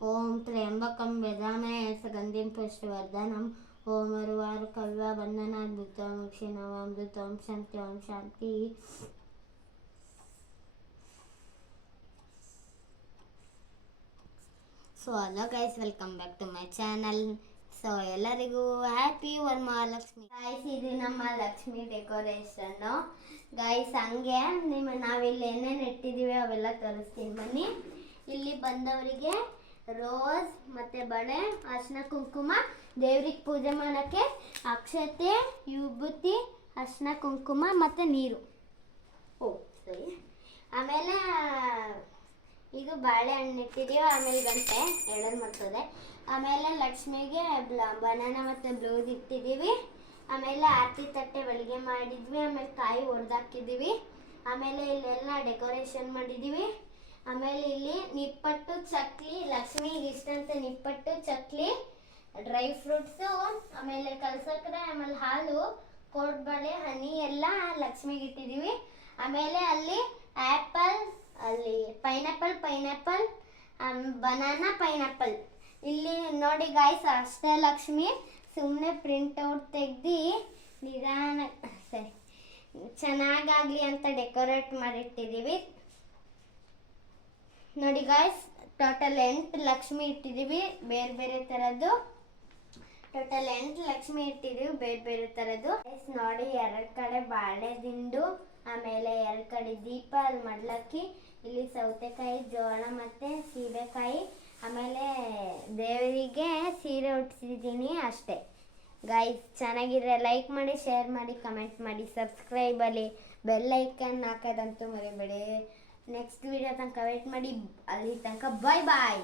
ಓಂ ತ್ರ್ಯಂಬಕಂ ಯಜಾಮಹೇ ಸುಗಂಧಿಂ ಪುಷ್ಟಿವರ್ಧನಂ ಓಂ ಉರ್ವಾರುಕಮಿವ ಬಂಧನಾತ್ ಭುಜಗಶಯನಂ ಅಮೃತಂ ಶಾಂತಿ ಓಂ ಶಾಂತಿ. So hello guys, welcome back to my channel. So ಎಲ್ಲರಿಗೂ ಹ್ಯಾಪಿ ವರಮಹಾಲಕ್ಷ್ಮಿ. ಗೈಸ್, ಇದು ನಮ್ಮ ಲಕ್ಷ್ಮಿ ಡೆಕೋರೇಷನ್ನು. ಗೈಸ್, ಹಂಗೆ ನಾವಿಲ್ಲಿ ಏನೇನು ಇಟ್ಟಿದ್ದೀವಿ ಅವೆಲ್ಲ ತೋರಿಸ್ತೀನಿ ಬನ್ನಿ. ಇಲ್ಲಿ ಬಂದವರಿಗೆ ರೋಸ್ ಮತ್ತು ಬಳೆ, ಅರಿಶಿನ ಕುಂಕುಮ, ದೇವ್ರಿಗೆ ಪೂಜೆ ಮಾಡೋಕ್ಕೆ ಅಕ್ಷತೆ, ವಿಭೂತಿ, ಅರಿಶಿನ ಕುಂಕುಮ ಮತ್ತು ನೀರು. ಸರಿ. ಆಮೇಲೆ ಇದು ಬಾಳೆಹಣ್ಣು ಇಟ್ಟಿದ್ದೀವಿ. ಆಮೇಲೆ ಗಂಟೆ ಎಡಲ್ ಮಾಡ್ತದೆ. ಆಮೇಲೆ ಲಕ್ಷ್ಮಿಗೆ ಬನಾನ ಮತ್ತು ಬ್ಲೌಸ್ ಇಟ್ಟಿದ್ದೀವಿ. ಆಮೇಲೆ ಆರತಿ ತಟ್ಟೆ ಬೆಳಿಗ್ಗೆ ಮಾಡಿದ್ವಿ. ಆಮೇಲೆ ಕಾಯಿ ಹೊಡೆದಾಕಿದ್ದೀವಿ. ಆಮೇಲೆ ಇಲ್ಲೆಲ್ಲ ಡೆಕೋರೇಷನ್ ಮಾಡಿದ್ದೀವಿ. ಆಮೇಲೆ ಇಲ್ಲಿ ನಿಪ್ಪಟ್ಟು ಚಕ್ಲಿ, ಲಕ್ಷ್ಮಿಗೆ ಇಷ್ಟ ಅಂತ ನಿಪ್ಪಟ್ಟು ಚಕ್ಲಿ, ಡ್ರೈ ಫ್ರೂಟ್ಸು, ಆಮೇಲೆ ಕಲ್ಸಕ್ರೆ, ಆಮೇಲೆ ಹಾಲು, ಕೋಡ್ಬಳೆ, ಹನಿ ಎಲ್ಲ ಲಕ್ಷ್ಮಿಗೆ ಇಟ್ಟಿದ್ದೀವಿ. ಆಮೇಲೆ ಅಲ್ಲಿ ಆ್ಯಪಲ್, ಅಲ್ಲಿ ಪೈನಾಪಲ್, ಬನಾನಾ, ಪೈನಾಪಲ್. ಇಲ್ಲಿ ನೋಡಿ ಗಾಯ್ಸ್, ಅಷ್ಟೇ ಲಕ್ಷ್ಮಿ. ಸುಮ್ಮನೆ ಪ್ರಿಂಟೌಟ್ ತೆಗ್ದು ನಿಧಾನ ಸರಿ ಚೆನ್ನಾಗಾಗಲಿ ಅಂತ ಡೆಕೋರೇಟ್ ಮಾಡಿಟ್ಟಿದ್ದೀವಿ. ನೋಡಿ ಗಾಯ್ಸ್, ಟೋಟಲ್ 8 ಲಕ್ಷ್ಮಿ ಇಟ್ಟಿದ್ದೀವಿ, ಬೇರೆ ಬೇರೆ ಥರದ್ದು. ಟೋಟಲ್ 8 ಲಕ್ಷ್ಮಿ ಇಟ್ಟಿದ್ದೀವಿ, ಬೇರೆ ಬೇರೆ ಥರದ್ದು. ಗೈಸ್ ನೋಡಿ, 2 ಕಡೆ ಬಾಳೆ ದಿಂಡು, ಆಮೇಲೆ 2 ಕಡೆ ದೀಪ, ಅಲ್ಲಿ ಮಡ್ಲಕ್ಕಿ, ಇಲ್ಲಿ ಸೌತೆಕಾಯಿ, ಜೋಳ ಮತ್ತು ಸೀಬೆಕಾಯಿ. ಆಮೇಲೆ ದೇವರಿಗೆ ಸೀರೆ ಉಟ್ಸಿದ್ದೀನಿ ಅಷ್ಟೇ. ಗೈಸ್, ಚೆನ್ನಾಗಿದ್ರೆ ಲೈಕ್ ಮಾಡಿ, ಶೇರ್ ಮಾಡಿ, ಕಮೆಂಟ್ ಮಾಡಿ, ಸಬ್ಸ್ಕ್ರೈಬ್ ಅಲ್ಲಿ ಬೆಲ್ ಐಕನ್ ಹಾಕೋದಂತೂ ಮರಿಬೇಡಿ. ನೆಕ್ಸ್ಟ್ ವಿಡಿಯೋ ತನಕ ವೇಟ್ ಮಾಡಿ. ಅಲ್ಲಿ ತನಕ ಬಾಯ್ ಬಾಯ್.